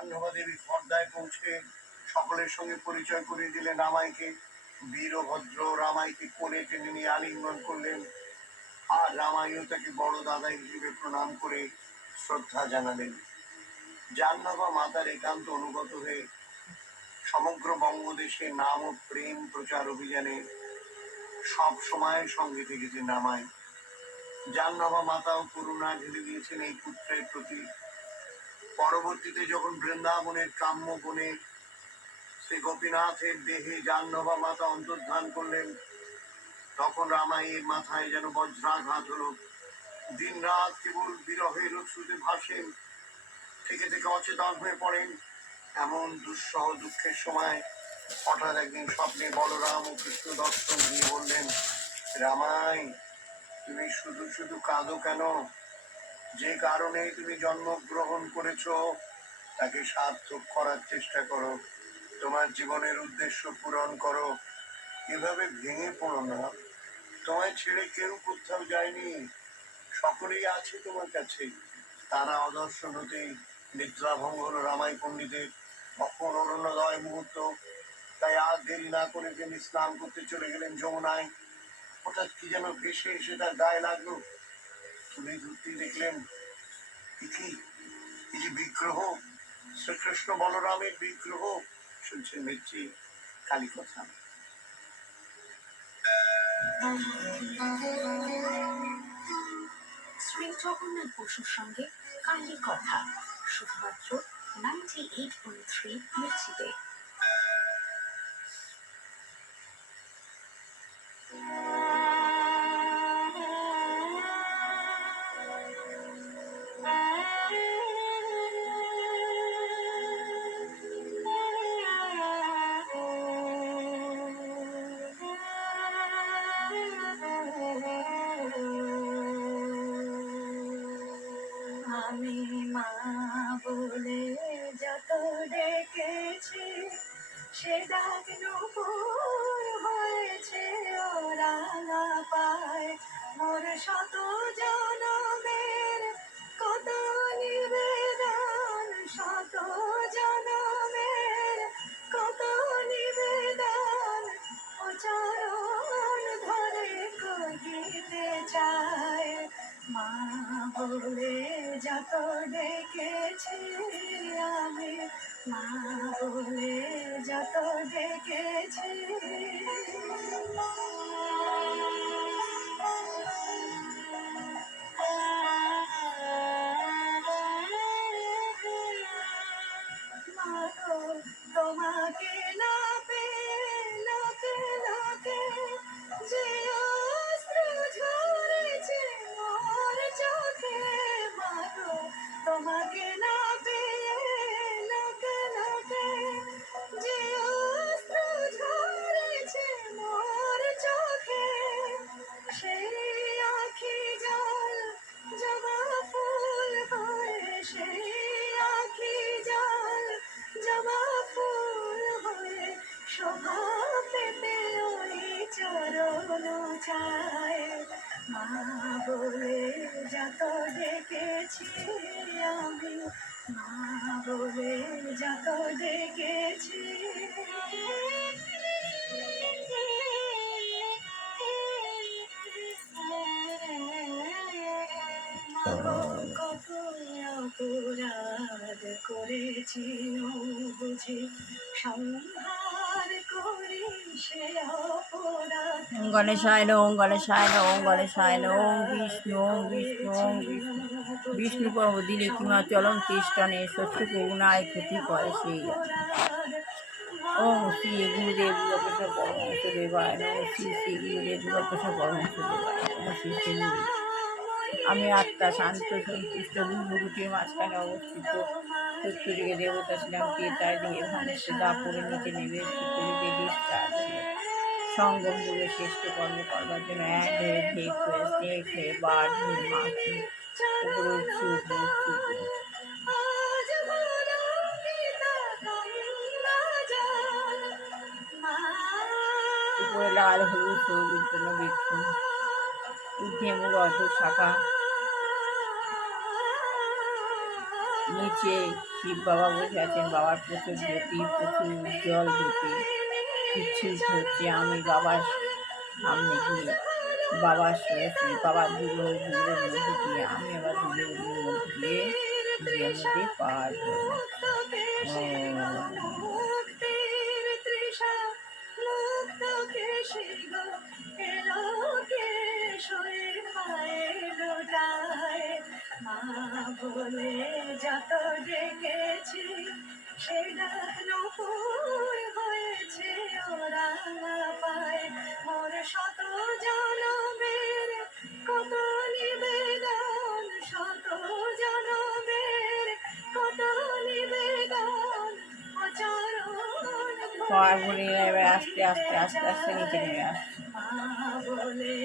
জাহ্নবী দেবী খর্দায় পৌঁছে সকলের সঙ্গে পরিচয় করিয়ে দিলেন রামাইকে। বীরভদ্র রামাইকে কোলে টেনে নিয়ে আলিঙ্গন করলেন, আর রামাইও তাকে বড় দাদা হিসেবে প্রণাম করে শ্রদ্ধা জানালেন। জাহ্নবী মাতার একান্ত অনুগত হয়ে সমগ্র বঙ্গদেশে নাম ও প্রেম প্রচার অভিযানে সব সময় সঙ্গে থেকেছেন রামাই। জাহ্নবী মাতাও করুণা ঢেলে দিয়েছেন এই পুত্রের প্রতি। পরবর্তীতে যখন বৃন্দাবনের কাম্য বনে শ্রী গোপীনাথের দেহে জাহ্নবী মাতা অন্তর্ধান করলেন, তখন রামাইয়ের মাথায় যেন বজ্রাঘাত হলো। দিন রাত কেবল বিরহের অশ্রুতে ভাসেন, থেকে থেকে অচেতন হয়ে পড়েন। এমন দুঃসহ দুঃখের সময় হঠাৎ একদিন স্বপ্নে বলরাম ও কৃষ্ণ দর্শন দিয়ে বললেন, রামাই, তুমি শুধু শুধু কাঁদো কেন? যে কারণে তুমি জন্মগ্রহণ করেছো তাকে সার্থক করার চেষ্টা করো, তোমার জীবনের উদ্দেশ্য পূরণ করো। এভাবে ভেঙে পড়ো না। তোমায় ছেড়ে কেউ কোথাও যায়নি, সকলেই আছে তোমার কাছে। তারা অদর্শন হতেই নিদ্রাভঙ্গ হলো রামাই পণ্ডিতের। তখন অরণ্যদয় মুহূর্ত, তাই আর দেরি না করে তিনি স্নান করতে চলে গেলেন যমুনায়। হঠাৎ কি যেন ভেসে এসে তার গায়ে লাগলো। তুলে ধরতেই দেখলেন, কি এই যে বিগ্রহ, শ্রীকৃষ্ণ বলরামের বিগ্রহ। শুনছেন মির্চি কালী কথা। শ্রী জগন্নাথ বসুর সঙ্গে কালী কথা, শুধুমাত্র 98.3 মির্চিতে। আমি মা বলে যত ডেকেছি, সে ডাক নূপুর হয়েছে ওরা না পায়। মোর শত জনমের কত নিবেদন, শত জনমের কত নিবেদন, ও চরণ ধরে কহিতে চায়। মা বলে যত ডেকেছি আমি, মা বলে যত ডেকেছি। তোমাকে না পেয়ে লোকে লোকে যে অশ্রু ঝরেছে মোর চোখে। মাগো তোমাকে না পেয়ে লোকে লোকে যে অশ্রু ঝরেছে মোর চোখে, সেই আখি জল জবা ফুল হয়ে, সেই আখি জল জবা ফুল হয়ে শোভা পেতে ওই চরণ চায়। মা বলে যত ডেকেছি আমি, মা বলে যত ডেকেছি। কত অপরাধ করেছি বুঝি, সংহার করি সে অপরাধ। গণেশায় ওম গণেশায় ওম গণেশায় ওম বিষ্ণু ওম বিষ্ণু ওম বিষ্ণু। বিষ্ণু প্রভু দিলে কিমা চলম কৃষ্ণনে শত্রু করুণায় ক্ষতি করে সেই। ওম শ্রী গুরুদেব যুগপ্রসাদ পরমহংস দেবায় নমঃ। শ্রী শ্রী গুরুদেব যুগপ্রসাদ পরমহংস দেবায় নমঃ। শ্রী শ্রী গুরু। আমি আত্মা শান্ত সন্তুষ্ট দুর্গটির মাঝখানে অবস্থিত সত্যযুগে দেবতা ছিলাম, কে তার দেহে ভাঙছে দাপরে নিচে নেবে করিতে ডিসচার্জ হলো। সঙ্গম যুগে শ্রেষ্ঠ কর্ম করবার জন্য এক হয়ে ঢেক হয়ে স্নেক হয়ে বাদ হয়ে মাখি উপরে উঠছি উপরে উঠছি উপরে উঠছি। উপরে লাল হলুদ সবুজ জন্য বৃক্ষ, ঊর্ধ্বে মূল অর্ধ শাখা, নিচে শিব বাবা বসে আছেন, বাবার প্রচুর জ্যোতি, প্রচুর জল জ্যোতি উচ্ছ্বসিত হচ্ছে। আমি বাবার সামনে গিয়ে বাবার বাবার দুর্গের মধ্যে দিয়ে আমি আবার দুর্গের মধ্যে দিয়ে দুর্গের মধ্যে পার হই। মুক্তির তৃষা মুক্ত কেশি গো এলো কেশরে মায়ের লোটায় মা বলে যত ডেকেছি সে ডাক নূপুর হয়েছে ওরা পায় মোর শত জনমের কত নিবেদন শত জনমের কত নিবেদন অচরণ পার ভরে এবার আস্তে আস্তে আস্তে আস্তে নিচে নেমে আসছে। মা বলে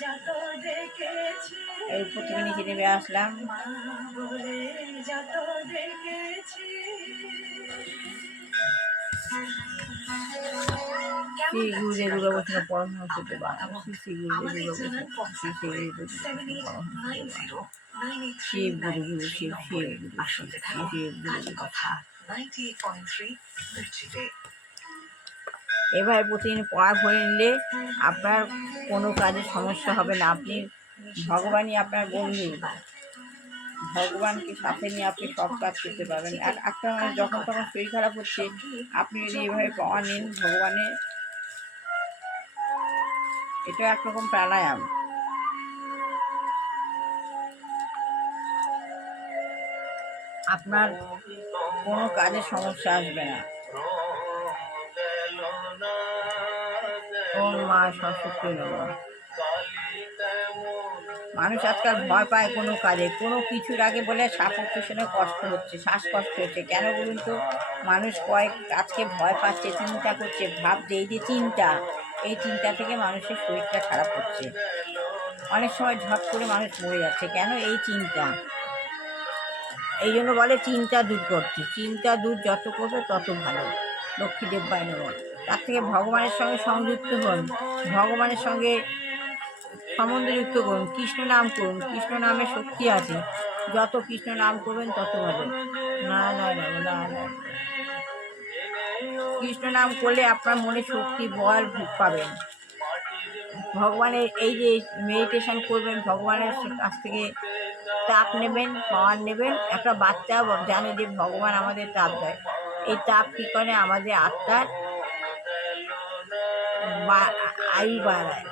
যত ডেকেছি এর উপর থেকে নিচে নেমে আসলাম। মা বলে যত ডেকেছি শ্রী গুরুদেব দুর্গাবর্ষণ পড়াশোনা করতে পারে, শ্রী গুরুদেব দুর্গাবর্ষণ শ্রী গুরুদেব শিব গুরু গুরু শিব শিব গুরু শিব শিব গুরু। এভাবে প্রতিদিন পড়া ভরে নিলে আপনার কোনো কাজে সমস্যা হবে না। আপনি ভগবানই আপনার বন্ধু, ভগবানকে সাথে নিয়ে আপনি সব কাজ করতে পারবেন। আর একটা যখন তখন শরীর খারাপ হচ্ছে, আপনি যদি এভাবে পাওয়া নিন ভগবানের, এটা একরকম প্রাণায়াম। আপনার কোনো কাজে সমস্যা আসবে না। ওম মা সরস্বতী নমঃ। মানুষ আজকাল ভয় পায় কোনো কাজে, কোনো কিছুর আগে বলে সাপোর্টেশনে কষ্ট হচ্ছে, শ্বাসকষ্ট হচ্ছে। কেন বলুন তো? মানুষ আজকে ভয় পাচ্ছে, চিন্তা করছে, ভাবছে। এই যে চিন্তা, এই চিন্তা থেকে মানুষের শরীরটা খারাপ হচ্ছে। অনেক সময় ঝট করে মানুষ মরে যাচ্ছে। কেন? এই চিন্তা। এই জন্য বলে চিন্তা দূর করতে, চিন্তা দূর যত করবে তত ভালো। লক্ষ্মী দেববাই নমঃ। তার থেকে ভগবানের সঙ্গে সংযুক্ত হন, ভগবানের সঙ্গে সম্বন্ধযুক্ত করুন, কৃষ্ণ নাম করুন। কৃষ্ণ নামে শক্তি আছে, যত কৃষ্ণ নাম করবেন তত ভালো। নারায়ণ নারায়ণ। কৃষ্ণ নাম করলে আপনার মনে শক্তি বল পাবেন। ভগবানের এই যে মেডিটেশন করবেন, ভগবানের কাছ থেকে তাপ নেবেন, পাওয়ার নেবেন। একটা বাচ্চা জানে যে ভগবান আমাদের তাপ দেয়। এই তাপ কী করে? আমাদের আত্মার আয়ু বাড়ায়।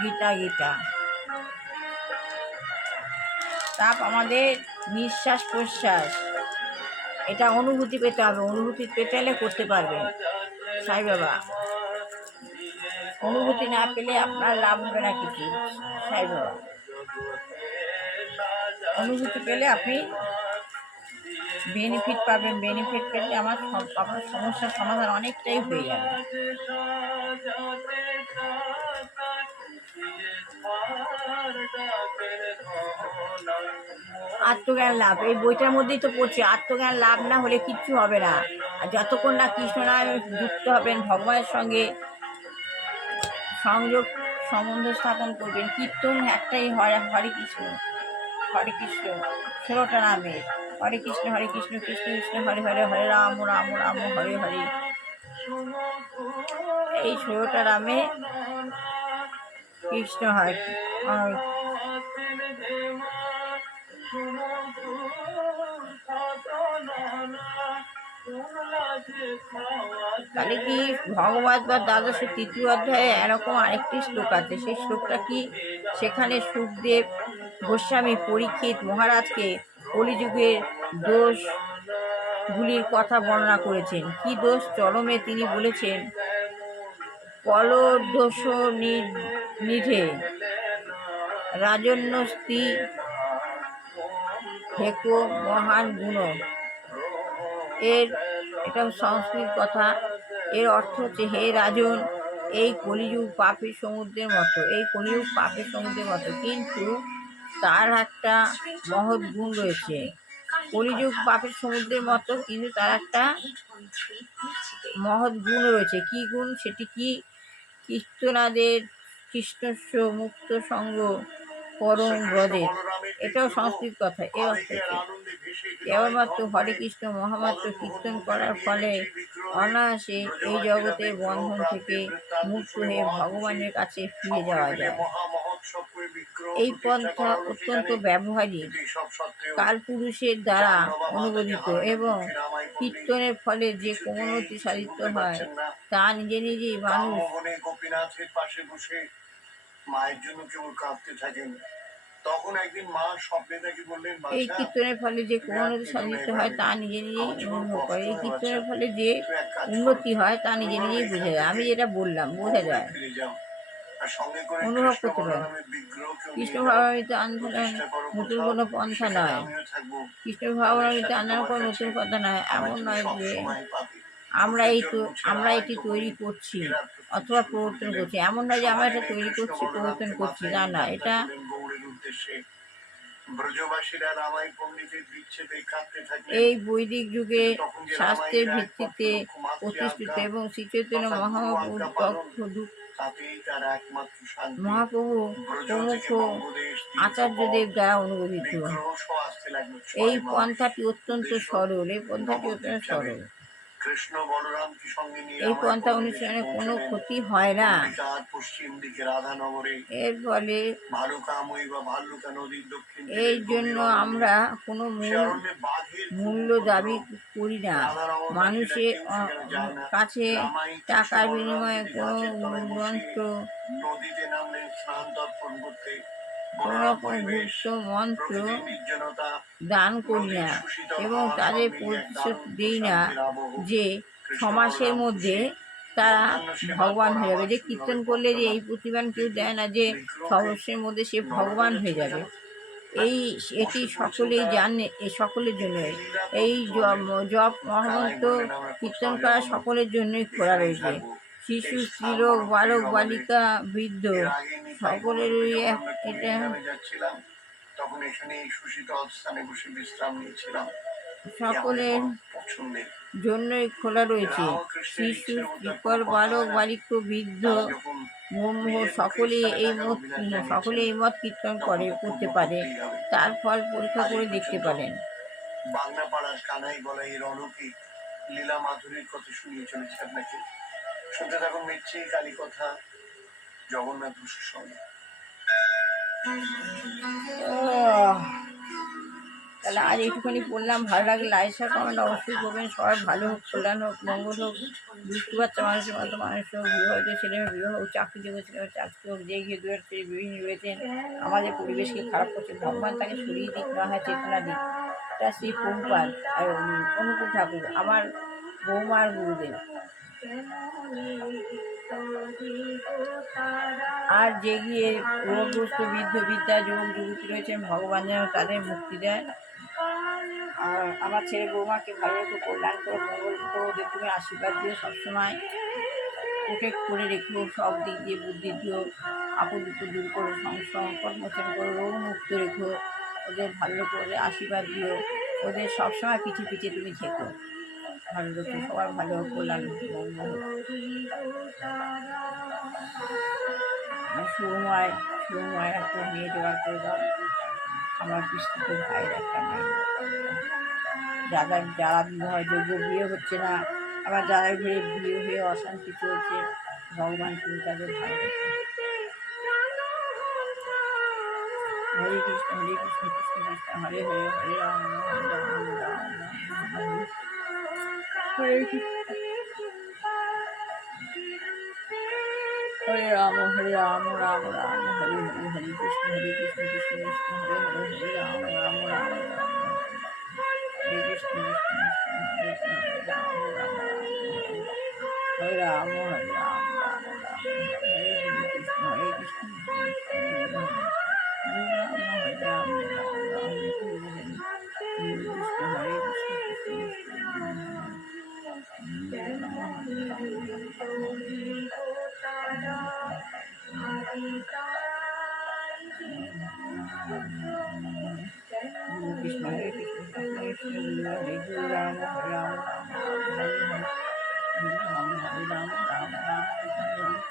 গীতা গীতা তাপ আমাদের নিঃশ্বাস প্রশ্বাস, এটা অনুভূতি পেতে হবে। অনুভূতি পেতে হলে করতে পারবেন। সাই বাবা, অনুভূতি না পেলে আপনার লাভ হবে না কিছু। সাই বাবা, অনুভূতি পেলে আপনি বেনিফিট পাবেন। বেনিফিট পেলে আপনার সমস্যার সমাধান অনেকটাই হয়ে যাবে। আত্মজ্ঞান লাভ, এই বইটার মধ্যেই তো পড়ছে। আত্মজ্ঞান লাভ না হলে কিচ্ছু হবে না। আর যতক্ষণ না কৃষ্ণ নামে যুক্ত হবেন, ভগবানের সঙ্গে সংযোগ সম্বন্ধ স্থাপন করবেন। কীর্তন একটাই হয়, হরে কৃষ্ণ হরে কৃষ্ণ, 16টা নামের। হরে কৃষ্ণ কৃষ্ণ কৃষ্ণ হরে হরে, হরে রাম রাম রাম হরে হরে। এই 16টা নামে কৃষ্ণ হয়। তাহলে কি ভগবত বা দ্বাদশ তৃতীয় অধ্যায়ে এরকম আরেকটি শ্লোক আছে। সেই শ্লোকটা কি? সেখানে সুখদেব গোস্বামী পরীক্ষিত মহারাজকে কলিযুগের দোষগুলির কথা বর্ণনা করেছেন। কি দোষ? চরমে তিনি বলেছেন, কলদোষ নিধে রাজন্যস্তি হেকো মহান গুণ। এটা সংস্কৃত কথা। এর অর্থ হচ্ছে, হে রাজন, এই কলিযুগ পাপের সমুদ্রের মতো, এই কলিযুগ পাপের সমুদ্রের মতো, কিন্তু তার একটা মহৎ গুণ রয়েছে। কলিযুগ পাপের সমুদ্রের মতো, কিন্তু তার একটা মহৎ গুণ রয়েছে। কি গুণ? সেটি কি? কীর্তনাদের কৃষ্ণস্ব মুক্ত সঙ্গ পরম শ্রীকৃষ্ণ ব্রজের। বলরামের এটাও বিগ্রহ সংস্কৃত কথা। এ অর্থ আবেগে আর হচ্ছে আনন্দে ভেসে কেবলমাত্র হৃদয় হরে ধন কৃষ্ণ করে মহামাত্র মদন মোহন কীর্তন মন্দিরে করার নিয়ে ফলে এলেন সেই বিগ্রহে। অনায়াসে এই ব্রজবাসীরা জগতের বিগ্রহ বন্ধন প্রাপ্তি থেকে বৃত্তান্ত মুক্ত শুনে হয়ে মহাখুশি। ভগবানের কাছে ফিরে সকলে যাওয়া মিলে যায়। মহা মহোৎসব করে বিগ্রহ এই প্রতিষ্ঠা পন্থা করা হলো অত্যন্ত সেখানে। ব্যবহারিক, কিন্তু এইসব সত্ত্বেও কালপুরুষের দ্বারা জাহ্নবা মাতাকে অনুমোদিত হারানোর এবং দুঃখে রামাই পণ্ডিত কীর্তনের ফলে যে কিছুতেই কোমলতি কিছু সাধিত ভুলতে হয় পারছেন না। তা নিজে নিজেই মানুষ কামমোহনে গোপীনাথের পাশে বসে মায়ের জন্য কেবল কাঁদতে থাকেন। তখন একদিন মা স্বপ্নে তাকে বললেন, এই বাছা কীর্তনের ফলে যে তুমি আর কোমলতি কেঁদো না সাধিত হয় এভাবে, তা নিজে নিজেই আমার জীবন অনুভব কষ্ট করে। এই হয় বাচ্চা, কীর্তনের ফলে যে তুমি এক কাজ করো, উন্নতি হয় তা তুমি নিজে বরং নিজেই এখান বোঝা যায়। আমি থেকে যেটা বললাম বোঝা গৌড়ে যায়, ফিরে যাও, আর সঙ্গে করে অনুভব কৃষ্ণ করতে পারে। বলরামের বিগ্রহকেও কৃষ্ণ নিয়ে যাও, ভাবনামৃত আন্দোলন প্রতিষ্ঠা করো নতুন কোথাও, কোনো পন্থা সেখানে নয়। আমিও থাকবো। কৃষ্ণ তাদের ভাবনামৃত সাথে আন্দোলন তোমার কোনো কাছে নতুন কথা নয়। আমায় এমন তুমি নয় সব যে সময় পাবে। আমরা চোখের এই জল তো মুছে আমরা রামাই এটি তখনই তৈরি করছি ফেরার প্রস্তুতি অথবা শুরু করে প্রবর্তন দিলেন। করছি, এমন নয় যে আমরা সবাই এটা মিলে তৈরি কৃষ্ণ করছি প্রবর্তন বলরামকে করছি, মাথায় না নিয়ে না, যাত্রা এটা করলেন গৌড়ের উদ্দেশ্যে। ব্রজবাসীরা রামাই পণ্ডিতের বিচ্ছেদে কাঁদতে থাকলেন। এই বৈদিক যুগে কিন্তু তখন যে শাস্ত্রের রামায়ণের একমাত্র ভিত্তিতে লক্ষ্য মাতৃ প্রতিষ্ঠিত আজ্ঞা এবং শ্রীচৈতন্য তথা গুরু মহাপ্রভুর আজ্ঞা পালন, পক্ষ তাতেই তার একমাত্র শান্তি। মহাপ্রভু ব্রজ প্রমুখ থেকে বঙ্গদেশ দীর্ঘ পথ, আচার্যদেব দ্বারা অনুমোদিত। বিগ্রহ সহ আসতে লাগলো এই 6 মাস। পন্থাটি অত্যন্ত উদ্দেশ্য সরল, এই পন্থাটি নবদ্বীপ অত্যন্ত যাবে। সরল। কৃষ্ণ বলরামকে সঙ্গে নিয়ে এই রামায় পন্থা পণ্ডিত এসে অনুসরণে কোনো পৌঁছলেন ক্ষতি হয় না। অম্বিকার পশ্চিম দিকে রাধানগরে। এর ফলে ভালুকাময়ী বা ভাল্লুকা নদীর দক্ষিণ এই তীরে জন্য গভীর অরণ্যে। আমরা কোনো সে অরণ্যে বাঘের খুব মূল্য দাবি উপদ্রব। করি না। রাধারমণবাসীরা মানুষের কেউ সেখানে যায় না। কাছে রামাই কৃষ্ণ টাকার বিনিময়ে বলরামকে কোনো গাছের তলায় বসিয়ে মন্ত্র, নদীতে নামলেন স্নান তর্পণ করতে। কোনো মনোরম রকম পরিবেশ, গুপ্ত মন্ত্র প্রকৃতির নির্জনতা, দান করি নদীর না সুশীতল এবং হাওয়া সব তাদের মিলিয়ে এক প্রতিশ্রুতি দারুণ দিই না প্রশান্তির আবহ। যে কৃষ্ণ ছমাসের বলরাম মধ্যে খুশি। তারা মধ্যাহ্ন সেবার ভগবান পর হয়ে যাবে। আবার যে শুরু হবে কীর্তন করলে যে পথচলা। এই প্রতিদান কেউ দেখি দেয় না যে বিগ্রহকে ছমাসের মধ্যে সে ভগবান নররাজা হয়ে চিনে যাবে। গেল। হ্যাঁ, এই এটি বসে পড়েছেন সকলেই তারা। জানে, এ সকলের জন্য। এই লীলা এই প্রভৃত বলে জপ কানাই মহামন্ত্র বললেন, আমরা কীর্তন কোথাও করা যাব না, সকলের জন্যই খোলা এখানেই রয়েছে। থাকবো। শিশু, এই স্থান স্ত্রীলোক, বড় বালক, প্রিয় আমাদের। বালিকা, বৃদ্ধ এর আগে নিতাই গৌরবে সকলেরই যখন আমরা এটা কুড়িয়ে গ্রামে যাচ্ছিলাম, তখন এখানে এই সুশীতল স্থানে বসে বিশ্রাম নিয়েছিলাম। এ আমাদের সকলের বড় পছন্দের। জন্যই খোলা রয়েছে। রামকৃষ্ণের শিশু, ইচ্ছের মধ্যে আর স্ত্রীকল, কোনো কথা বালক, হয় না। বালিক, বৃদ্ধ, তারা যখন ব্রহ্ম নিজের মুখে সকলেই স্থানে এই থাকার মত অভিলাষ সকলে জানিয়েছেন, এই মত কীর্তন তখন তো করতে পূর্ণ পারে। করতেই হবে। তার ফল পরীক্ষা আজ করে এই দেখতে পর্যন্ত পারেন। বাংলাপাড়ার কানাই বলা এর অলৌকিক লীলা মাধুরীর কথা শুনিয়ে চলেছে আপনাকে। শুনতে থাকুন মির্চি কালী কথা জগন্নাথ বসুর সঙ্গে। তাহলে আজ এইটুখানি বললাম। ভালো লাগলে লাইক শেয়ার কমেন্ট অবশ্যই করবেন। সবাই ভালো হোক, কল্যাণ হোক, মঙ্গল হোক। দুষ্টু বাচ্চা মানুষের মতো মানুষ হোক, বিবাহিত ছেলে মেয়ে বিবাহ হোক, চাকরিযোগ্য ছেলে মেয়ে চাকরি হোক, যে গিয়ে দুয়ার থেকে বিভিন্ন রয়েছেন আমাদের পরিবেশকে খারাপ করছে, ভগবান তাকে সরিয়ে দিক, না হয় চেতনা দিক। এটা শ্রী প্রভুপাদ আর অনুকূল ঠাকুর, আমার বৌমার গুরুদেব। আর যে গিয়ে রোগগ্রস্ত বৃদ্ধ বৃদ্ধা যুবক যুবতী রয়েছেন, ভগবান যেন তাদের মুক্তি দেয়। আর আমার ছেলে বৌমাকে ভালো রেখো, কল্যাণ করো, মঙ্গল করো, ওদের তুমি আশীর্বাদ দিও, সবসময় প্রোটেক্ট করে রেখো, সব দিক দিয়ে বুদ্ধি দিও, আপদ বিপদ দূর করো, সংকট মোচন করো, রোগ মুক্ত রেখো, ওদের ভালো রেখো, ওদের আশীর্বাদ দিও, ওদের সবসময় পিছিয়ে পিছিয়ে তুমি থেকো, ভালো রেখো, সবার ভালো হোক, কল্যাণ মঙ্গল হোক। সুময় একটা মেয়ে জোগাড় করে দাও, আমার বিস্তৃত ভাইয়ের একটা মেয়ে। যারা বিবাহযোগ্য বিয়ে হচ্ছে না, আবার যারা ঘরে বিয়ে হয়ে অশান্তি চলছে, ভগবান তুমি তাদের ভালো রেখো। হরে কৃষ্ণ কৃষ্ণ কৃষ্ণ হরে হরে, হরে রাম হরে রাম রাম রাম হরে কৃষ্ণ, হরে রাম রাম রাম হরে হরে, হরে কৃষ্ণ কৃষ্ণ কৃষ্ণ হরে হরে, হরে রাম রাম রাম হরে কৃষ্ণ কৃষ্ণ হরে রাম রাম হরে রাম রাম রাম হরে কৃষ্ণ হরে কৃষ্ণ হরে রাম হরে কৃষ্ণ হরে কৃষ্ণ হরে কৃষ্ণ রাম হরে রাম রাম হরে হরে, হরে রাম রাম রাম হরে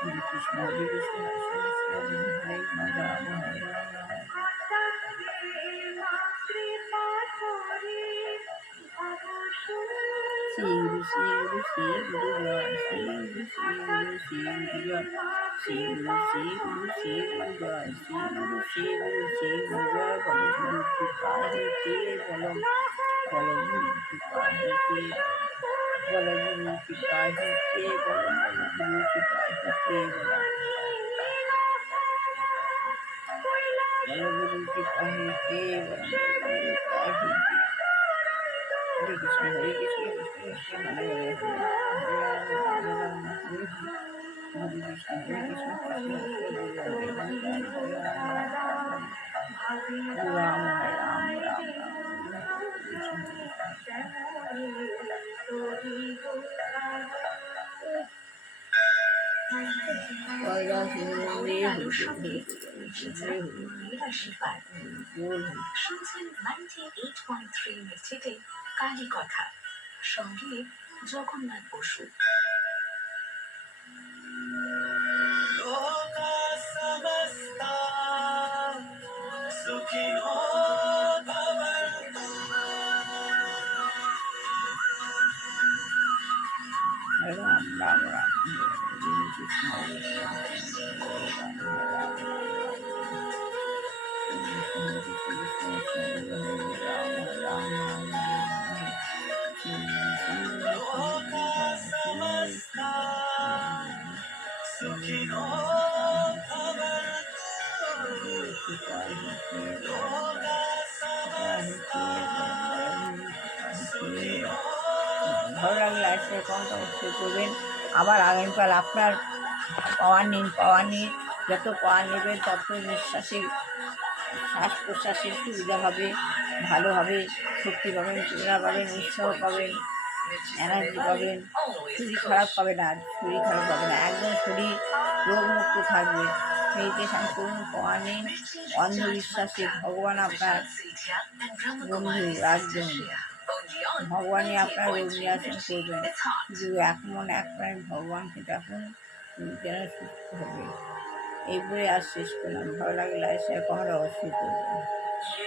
হরে কৃষ্ণ হরে কৃষ্ণ কৃষ্ণ কৃষ্ণ হরে হরে রাম হরে রাম শ্রী গুরু শ্রী গুরু শ্রী গুরু জয় শ্রী গুরু শ্রী গুরু শ্রী গুরু জয় শ্রী গুরু শ্রী গুরু শ্রী গুরু জয় শ্রী গুরু শ্রী গুরু শ্রী গুরু জয় বলো গুরু কৃপা হেতে বলো বলো গুরু কৃপা হেতে বলো গুরু কৃপা হেতে বলো বলো গুরু কৃপা হেতে বলো বলো গুরু কৃপা হেতে বলো গুরু কৃপা হেতে হরে কৃষ্ণ হরে কৃষ্ণ কৃষ্ণ কৃষ্ণ হরে হরে হরে রাম হরে রাম রাম রাম হরে হরে হরে কৃষ্ণ হরে কৃষ্ণ কৃষ্ণ কৃষ্ণ হরে হরে হরে রাম হরে রাম রাম রাম হরে রাম হরে রাম রাম রাম হরে কৃষ্ণ হরে রাম হরে হরে শুনছেন 98.3 মিষ্টিতে কালী কথা, সঙ্গে জগন্নাথ বসু। হরে রাম রাম রাম হরে হরে কৃষ্ণ হরে কৃষ্ণ হরে রাম হরে রাম হরে কৃষ্ণ কৃষ্ণ কৃষ্ণ হরে হরে রাম হরে রাম রাম রাম হরে ভালো লাগলে লাইফে কমেন্ট অবশ্যই করবেন। আবার আগামীকাল আপনার পাওয়ার নিন, পাওয়ার নিন, যত পাওয়ার নেবেন তত নিঃশ্বাসে শ্বাস প্রশ্বাসের সুবিধা হবে, ভালো হবে, শক্তি পাবেন, প্রেরণা পাবেন, উৎসাহ পাবেন, এনার্জি পাবেন, শরীর খারাপ পাবে না, শরীর খারাপ পাবে না, একদম শরীর রোগমুক্ত থাকবে। মেডিটেশন করুন, পাওয়ার নিন, অন্ধবিশ্বাসে ভগবান আপনার বন্ধু, একদম ভগবানই আপনার রোগ নিরাসন করবেন। শুধু এক মন এক প্রাণে ভগবানকে ডাকুন, যেন সুস্থ হবে। এই বই আর শেষ করলাম। ভালো লাগে লাইক শেয়ার কমেন্ট অবশ্যই করবেন।